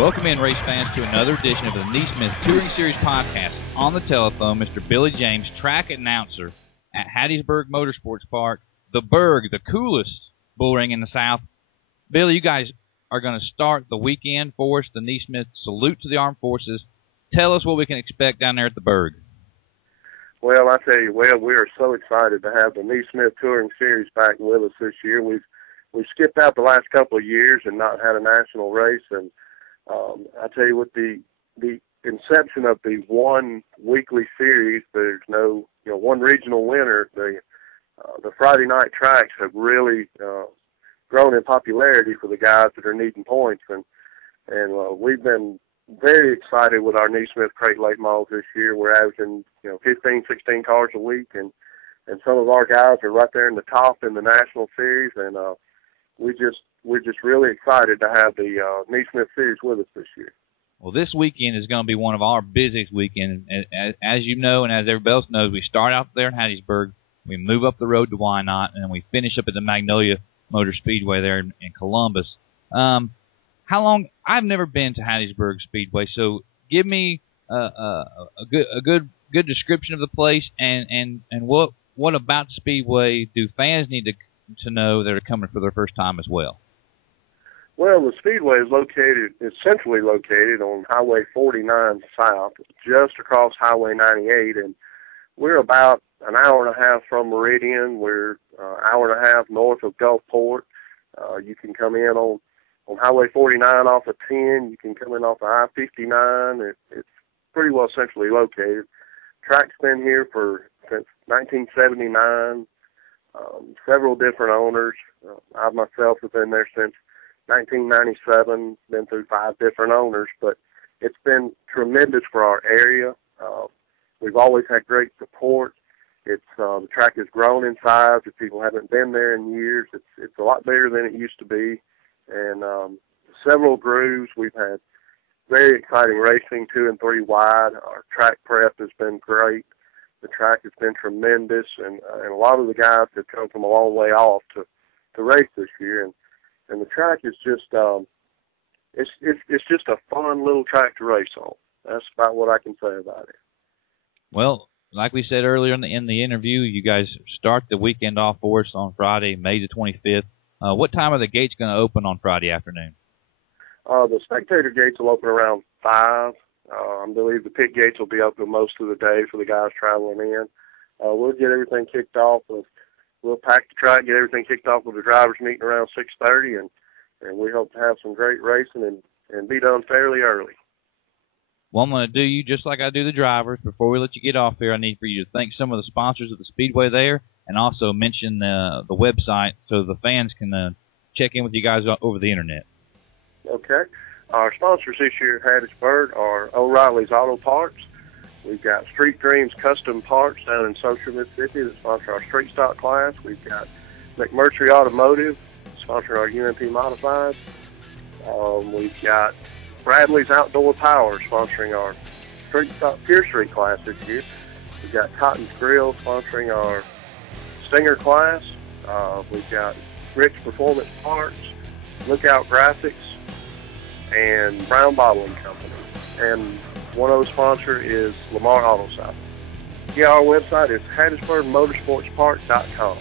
Welcome in, race fans, to another edition of the NeSmith Touring Series podcast. On the telephone, Mr. Billy James, track announcer at Hattiesburg Motorsports Park, the Berg, the coolest bull ring in the South. Billy, you guys are going to start the weekend for us, the NeSmith Salute to the Armed Forces. Tell us what we can expect down there at the Berg. Well, I tell you, we are so excited to have the NeSmith Touring Series back with us this year. We've skipped out the last couple of years and not had a national race, and I tell you, with the inception of the one weekly series, there's no one regional winner. The Friday night tracks have really grown in popularity for the guys that are needing points, and we've been very excited with our NeSmith crate late models this year. We're averaging 15, 16 cars a week, and some of our guys are right there in the top in the national series, and we're just really excited to have the NeSmith series with us this year. Well, this weekend is going to be one of our busiest weekends. As you know, and as everybody else knows, we start out there in Hattiesburg, we move up the road to Whynot, and then we finish up at the Magnolia Motor Speedway there in Columbus. How long? I've never been to Hattiesburg Speedway, so give me a good description of the place, and what about the Speedway do fans need to know that are coming for their first time as well? Well, the Speedway is centrally located on Highway 49 South, just across Highway 98, and we're about an hour and a half from Meridian. We're an hour and a half north of Gulfport. You can come in on Highway 49 off of 10. You can come in off of I-59. It's pretty well centrally located. Track's been here since 1979. Several different owners. I myself have been there since 1997, been through 5 different owners, but it's been tremendous for our area. We've always had great support. The track has grown in size. If people haven't been there in years, it's a lot bigger than it used to be, and several grooves. We've had very exciting racing, 2 and 3 wide. Our track prep has been great. The track has been tremendous, and a lot of the guys have come from a long way off to race this year, and the track is just it's just a fun little track to race on. That's about what I can say about it. Well, like we said earlier in the interview, you guys start the weekend off for us on Friday, May the 25th. What time are the gates going to open on Friday afternoon? The spectator gates will open around 5. I believe the pit gates will be open most of the day for the guys traveling in. We'll get everything kicked off. We'll pack the track, get everything kicked off with the drivers meeting around 6:30, and we hope to have some great racing and be done fairly early. Well, I'm going to do you just like I do the drivers. Before we let you get off here, I need for you to thank some of the sponsors of the Speedway there, and also mention the website so the fans can check in with you guys over the internet. Okay. Our sponsors this year at Hattiesburg are O'Reilly's Auto Parts. We've got Street Dreams Custom Parts down in Social, Mississippi that sponsor our street stock class. We've got McMurtry Automotive sponsoring our UMP Modifieds. We've got Bradley's Outdoor Power sponsoring our street stock Pure Street class this year. We've got Cotton's Grill sponsoring our Stinger class. We've got Rick's Performance Parts, Lookout Graphics, and Brown Bottling Company. And one other sponsor is Lamar Auto Shop. Yeah, our website is HattiesburgMotorsportsPark.com.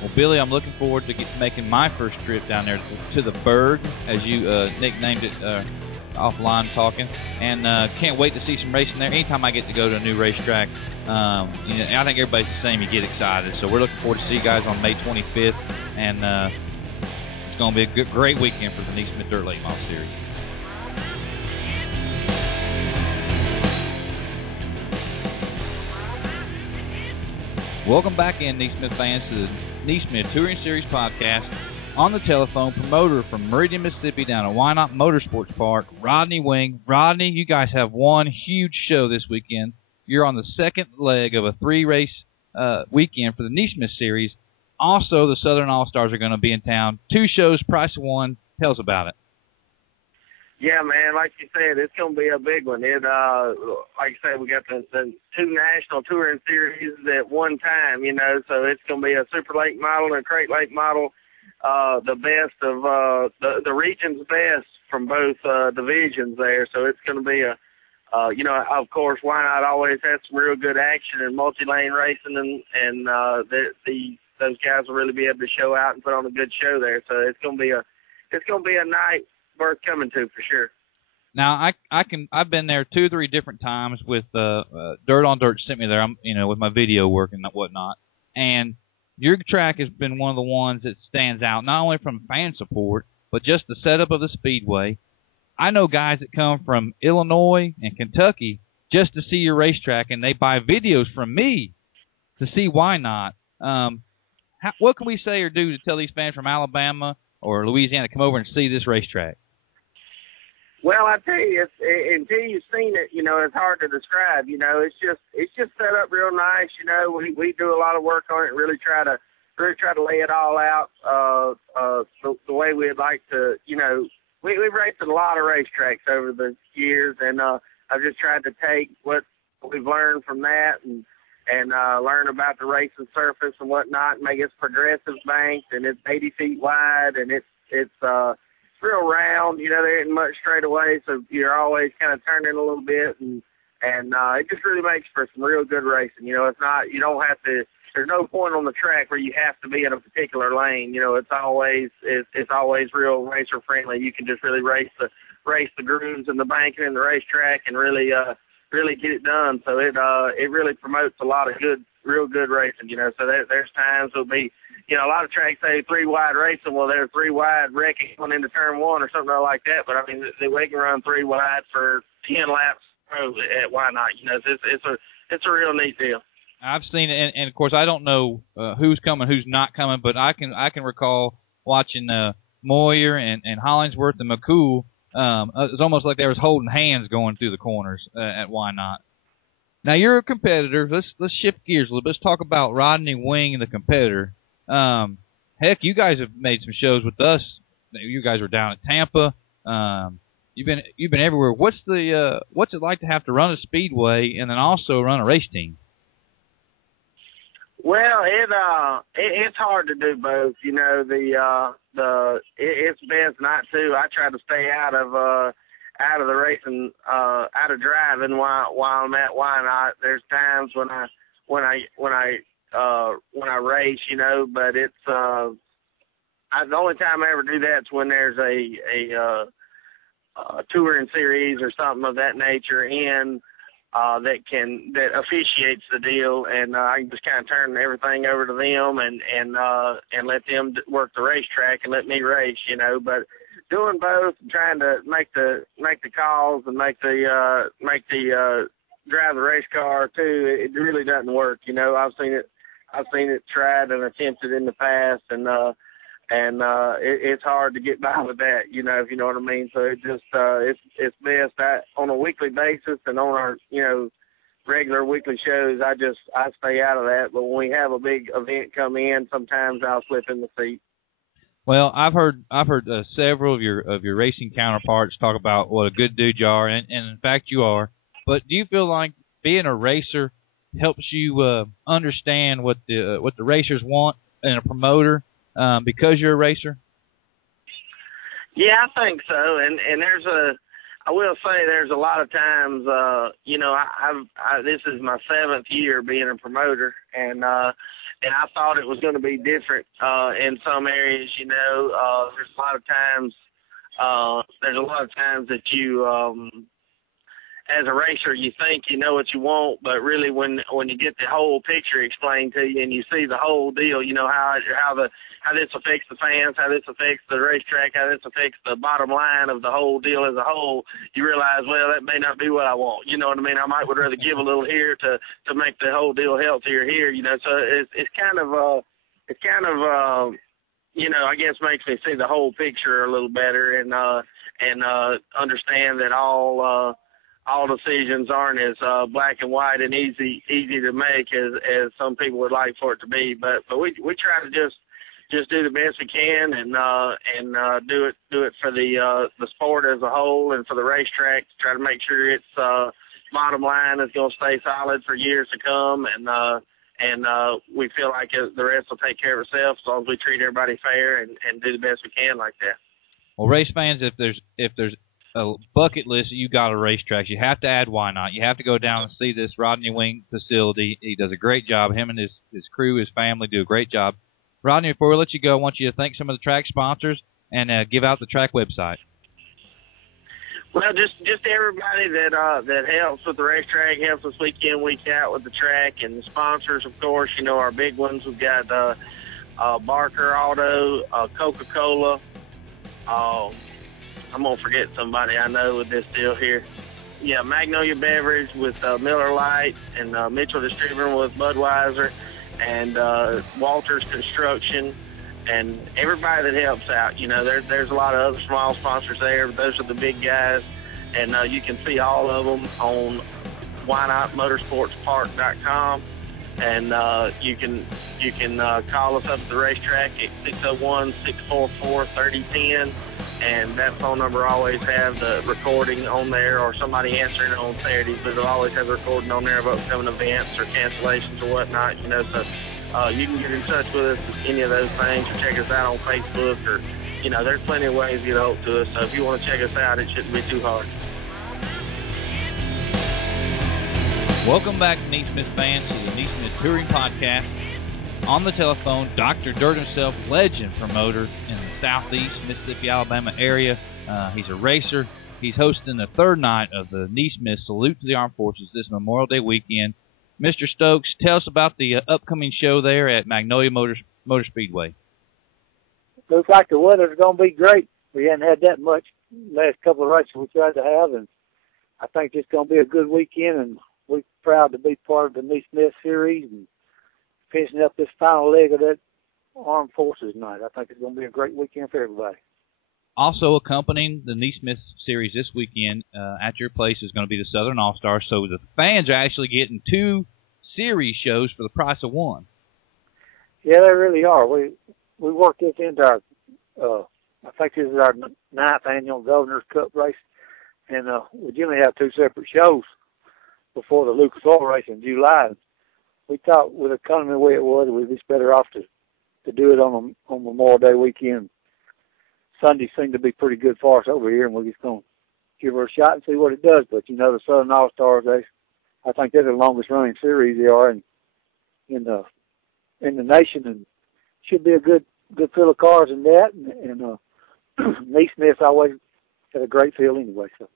Well, Billy, I'm looking forward to making my first trip down there to the Berg, as you nicknamed it offline talking, and can't wait to see some racing there. Anytime I get to go to a new racetrack, I think everybody's the same. You get excited. So we're looking forward to see you guys on May 25th, and it's going to be a great weekend for the NeSmith Dirt Late Model Series. Welcome back in, NeSmith fans, to the NeSmith Touring Series podcast. On the telephone, promoter from Meridian, Mississippi, down at Whynot Motorsports Park, Rodney Wing. Rodney, you guys have one huge show this weekend. You're on the second leg of a 3-race weekend for the NeSmith Series. Also, the Southern All-Stars are going to be in town. 2 shows, price of 1. Tell us about it. Yeah, man, like you said, it's going to be a big one. Like you said, we got the 2 national touring series at one time, so it's going to be a super late model and a crate late model. the best of the region's best from both divisions there. So it's going to be a of course, Whynot always has some real good action in multi-lane racing, and those guys will really be able to show out and put on a good show there. So it's going to be a night worth coming to for sure. Now I've been there 2 or 3 different times with Dirt on Dirt sent me there. I'm with my video work and whatnot, and your track has been one of the ones that stands out not only from fan support but just the setup of the speedway. I know guys that come from Illinois and Kentucky just to see your racetrack, and they buy videos from me to see Whynot. What can we say or do to tell these fans from Alabama or Louisiana to come over and see this racetrack? Well, I tell you, until you've seen it, it's hard to describe. It's just set up real nice. We do a lot of work on it and really try to lay it all out the way we'd like to. We've raced at a lot of racetracks over the years, and I've just tried to take what we've learned from that and learn about the racing surface and whatnot, and make it progressive banked, and it's 80 feet wide, and it's real round. There isn't much straight away, so you're always kind of turning a little bit, and it just really makes for some real good racing. It's not, you don't have to. There's no point on the track where you have to be in a particular lane. It's always real racer friendly. You can just really race the grooves and the banking and the racetrack and really get it done. So it really promotes a lot of real good racing. So there's times there'll be, a lot of tracks say 3 wide racing. Well, there's 3 wide wrecking going into turn 1 or something like that. But I mean, they can run 3 wide for 10 laps at Whynot. It's a real neat deal. I've seen it, and of course I don't know who's coming, who's not coming, but I can recall watching Moyer and Hollingsworth and McCool. It's almost like they was holding hands going through the corners at Whynot. Now you're a competitor. Let's shift gears a little bit. Let's talk about Rodney Wing, the competitor. Heck, you guys have made some shows with us. You guys were down at Tampa. You've been everywhere. What's it like to have to run a speedway and then also run a race team? Well, it's hard to do both. It's best not to. I try to stay out of the racing, out of driving while I'm at Whynot. There's times when I race, but it's the only time I ever do that's when there's a touring series or something of that nature that officiates the deal, and I can just kind of turn everything over to them and let them work the racetrack and let me race, But doing both, and trying to make the calls and make the drive the race car too, it really doesn't work. I've seen it tried and attempted in the past, and it's hard to get by with that, if you know what I mean. So it just it's best on a weekly basis, and on our regular weekly shows, I stay out of that. But when we have a big event come in, sometimes I'll slip in the seat. Well, I've heard several of your racing counterparts talk about what a good dude you are, and in fact you are. But do you feel like being a racer helps you understand what the racers want and a promoter? Because you're a racer? Yeah, I think so. And I will say there's a lot of times, this is my 7th year being a promoter, and I thought it was going to be different in some areas. There's a lot of times that you as a racer, you think you know what you want, but really when you get the whole picture explained to you and you see the whole deal, how this affects the fans, how this affects the racetrack, how this affects the bottom line of the whole deal as a whole, you realize, well, that may not be what I want. You know what I mean? I would rather give a little here to make the whole deal healthier here. So it's kind of I guess makes me see the whole picture a little better and understand that all decisions aren't as black and white and easy to make as some people would like for it to be. But we try to just do the best we can and do it for the sport as a whole and for the racetrack to try to make sure its bottom line is going to stay solid for years to come. And and we feel like the rest will take care of itself as long as we treat everybody fair and do the best we can like that. Well, race fans, if there's a bucket list that you got at racetracks, you have to add Whynot. You have to go down and see this Rodney Wing facility. He does a great job. Him and his crew, his family do a great job. Rodney, before we let you go, I want you to thank some of the track sponsors and give out the track website. Well, just everybody that helps with the racetrack, helps us week in, week out with the track, and the sponsors, of course, you know, our big ones. We've got Barker Auto, Coca-Cola. I'm going to forget somebody I know with this deal here. Yeah, Magnolia Beverage with Miller Lite, and Mitchell Distributing with Budweiser, and Walters Construction, and everybody that helps out. You know, there's a lot of other small sponsors there, but those are the big guys, and you can see all of them on WhynotMotorsportsPark.com, and you can call us up at the racetrack at 601-644-3010, and that phone number always have the recording on there, or somebody answering it on Saturdays, but it'll always have the recording on there of upcoming events or cancellations or whatnot, you know, so you can get in touch with us with any of those things, or check us out on Facebook, or, you know, there's plenty of ways to get a hold to us. So if you want to check us out, it shouldn't be too hard. Welcome back, NeSmith fans, to the NeSmith Touring Podcast. On the telephone, Dr. Dirt himself, legend promoter in the Southeast Mississippi, Alabama area. He's a racer. He's hosting the third night of the NeSmith Salute to the Armed Forces this Memorial Day weekend. Mr. Stokes, tell us about the upcoming show there at Magnolia Motor Speedway. Looks like the weather's going to be great. We hadn't had that much last couple of races we tried to have, and I think it's going to be a good weekend, and we're proud to be part of the NeSmith series and finishing up this final leg of that Armed Forces night. I think it's going to be a great weekend for everybody. Also accompanying the NeSmith series this weekend at your place is going to be the Southern All-Stars, so the fans are actually getting 2 series shows for the price of 1. Yeah, they really are. We worked this into our, I think this is our 9th annual Governor's Cup race, and we generally have 2 separate shows before the Lucas Oil race in July. We thought with the economy the way it was, we'd be better off to do it on Memorial Day weekend. Sunday seemed to be pretty good for us over here, and we're just going to give her a shot and see what it does. But, you know, the Southern All-Stars, I think they're the longest-running series they are in the nation, and should be a good field of cars in that. And NeSmith always had a great field anyway, so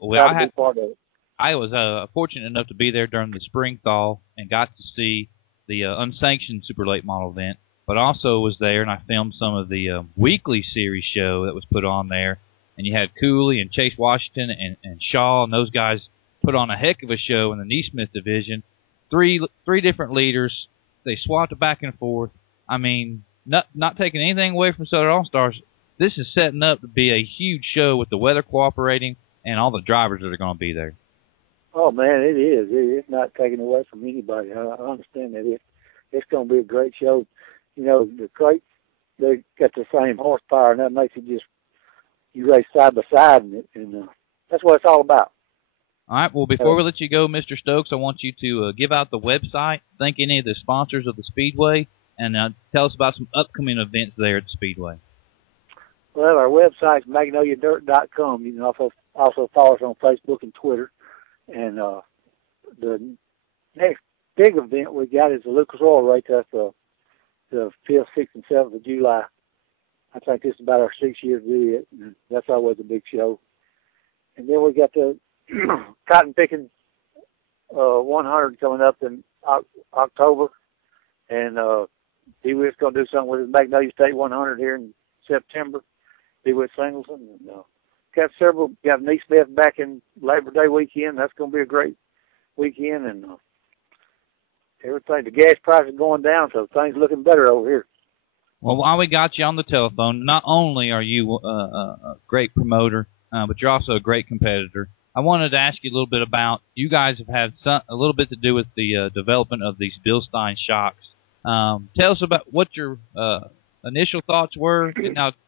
well, proud to be part of it. I was fortunate enough to be there during the spring thaw and got to see the unsanctioned super late model event, but also was there and I filmed some of the weekly series show that was put on there. And you had Cooley and Chase Washington and Shaw, and those guys put on a heck of a show in the NeSmith division. Three different leaders. They swapped it back and forth. I mean, not taking anything away from Southern All-Stars. This is setting up to be a huge show with the weather cooperating and all the drivers that are going to be there. Oh, man, it is. It's not taken away from anybody. I understand that. It's going to be a great show. You know, the crates, they got the same horsepower, and that makes it just, you race side by side, and that's what it's all about. All right, well, before we let you go, Mr. Stokes, I want you to give out the website, thank any of the sponsors of the Speedway, and tell us about some upcoming events there at the Speedway. Well, our website's magnoliadirt.com. You can also follow us on Facebook and Twitter. And the next big event we got is the Lucas Oil race. That's the 5th, 6th, and 7th of July. I think this is about our 6th year to do it. And that's always a big show. And then we got the cotton picking 100 coming up in October. And DeWitt's going to do something with his Magnolia State 100 here in September. DeWitt Singleton. And got NeSmith back in Labor Day weekend. That's going to be a great weekend, and everything. The gas price is going down, so things looking better over here. Well, while we got you on the telephone, not only are you a great promoter, but you're also a great competitor. I wanted to ask you a little bit about, you guys have had a little bit to do with the development of these Bilstein shocks. Tell us about what your initial thoughts were,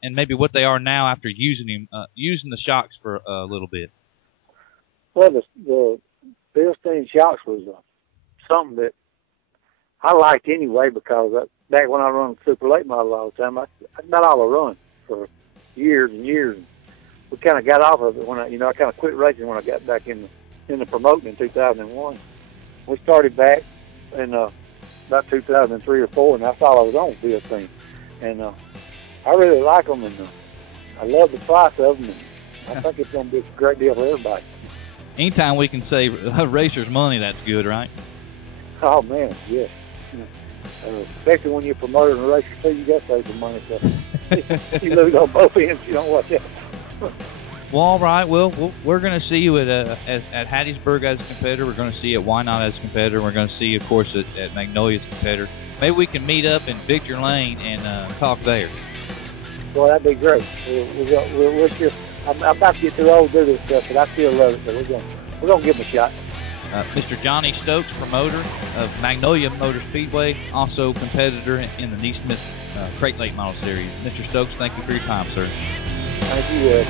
and maybe what they are now after using the shocks for a little bit. Well, the Bilstein shocks was something that I liked anyway because back when I run super late model all the time, I got all the run for years and years. We kind of got off of it when I kind of quit racing when I got back in the promoting in 2001. We started back in about 2003 or 4, and that's all I was on with this thing. And I really like them, and I love the price of them. And I think it's going to be a great deal for everybody. Anytime we can save racers money, that's good, right? Oh man, yes. Especially when you're promoting a racer too, you got to save some money. So you lose on both ends. You don't watch out. Well, all right. Well, we're going to see you at Hattiesburg as a competitor. We're going to see you at Whynot as a competitor. We're going to see you, of course, at Magnolia as a competitor. Maybe we can meet up in Victor Lane and talk there. Well, that'd be great. We're just, I'm about to get too old to do this stuff, but I still love it. So we're gonna give him a shot. Mr. Johnny Stokes, promoter of Magnolia Motor Speedway, also competitor in the NeSmith Crate Late Model Series. Mr. Stokes, thank you for your time, sir. Thank you, Ed.